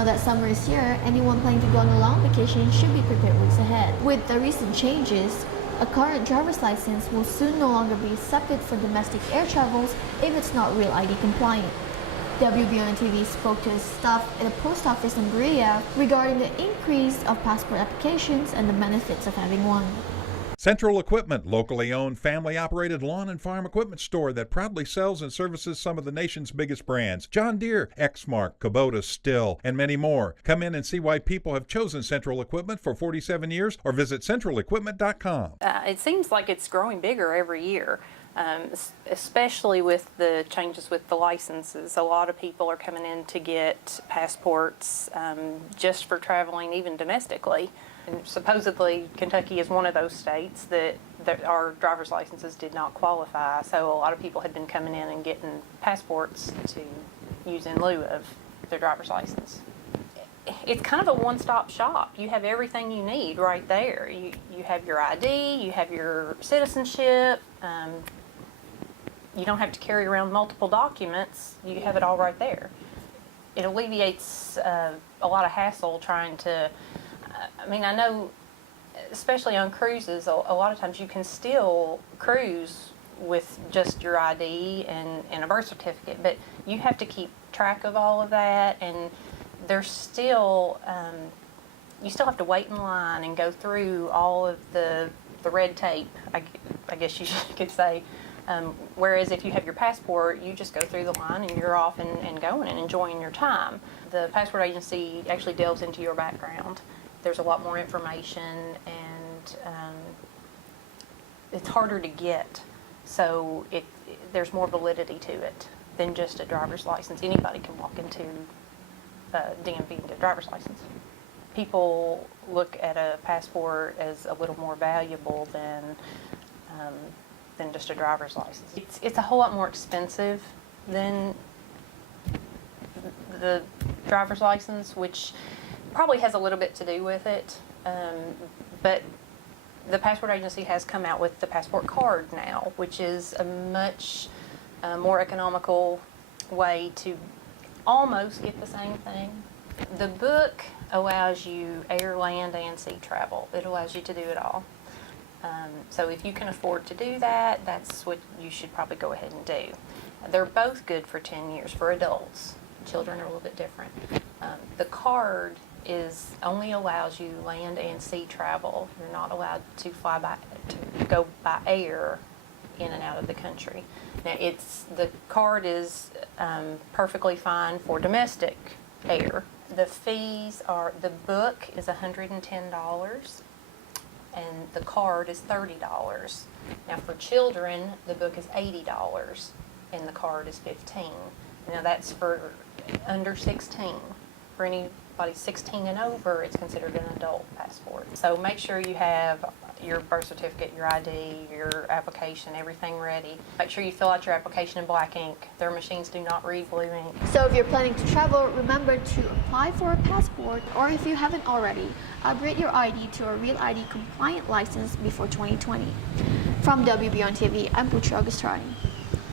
Now that summer is here, anyone planning to go on a long vacation should be prepared weeks ahead. With the recent changes, a current driver's license will soon no longer be accepted for domestic air travels if it's not Real ID compliant. WBON TV spoke to his staff at a post office in Berea regarding the increase of passport applications and the benefits of having one. Central Equipment, locally owned, family-operated lawn and farm equipment store that proudly sells and services some of the nation's biggest brands. John Deere, Exmark, Kubota, Stihl, and many more. Come in and see why people have chosen Central Equipment for 47 years or visit centralequipment.com. It seems like it's growing bigger every year, especially with the changes with the licenses. A lot of people are coming in to get passports just for traveling, even domestically. And supposedly, Kentucky is one of those states that our driver's licenses did not qualify, so a lot of people had been coming in and getting passports to use in lieu of their driver's license. It's kind of a one-stop shop. You have everything you need right there. You have your ID, you have your citizenship, you don't have to carry around multiple documents. You have it all right there. It alleviates a lot of hassle trying to, I know, especially on cruises, a lot of times you can still cruise with just your ID and a birth certificate, but you have to keep track of all of that, and there's still, you still have to wait in line and go through all of the red tape, I guess you could say. Whereas if you have your passport, you just go through the line and you're off and going and enjoying your time. The passport agency actually delves into your background. There's a lot more information, and it's harder to get, so there's more validity to it than just a driver's license. Anybody can walk into DMV and get a driver's license. People look at a passport as a little more valuable than just a driver's license. It's a whole lot more expensive than the driver's license, which probably has a little bit to do with it, but the passport agency has come out with the passport card now, which is a much more economical way to almost get the same thing. The book allows you air, land, and sea travel. It allows you to do it all. So if you can afford to do that, that's what you should probably go ahead and do. They're both good for 10 years for adults. Children are a little bit different. The card only allows you land and sea travel. You're not allowed to go by air in and out of the country. Now the card is perfectly fine for domestic air. The fees are, the book is $110 and the card is $30. Now for children, the book is $80 and the card is $15. Now that's for under 16. For anybody 16 and over, it's considered an adult passport. So make sure you have your birth certificate, your ID, your application, everything ready. Make sure you fill out your application in black ink. Their machines do not read blue ink. So if you're planning to travel, remember to apply for a passport, or if you haven't already, upgrade your ID to a Real ID compliant license before 2020. From WBON TV, I'm Putra Augustani.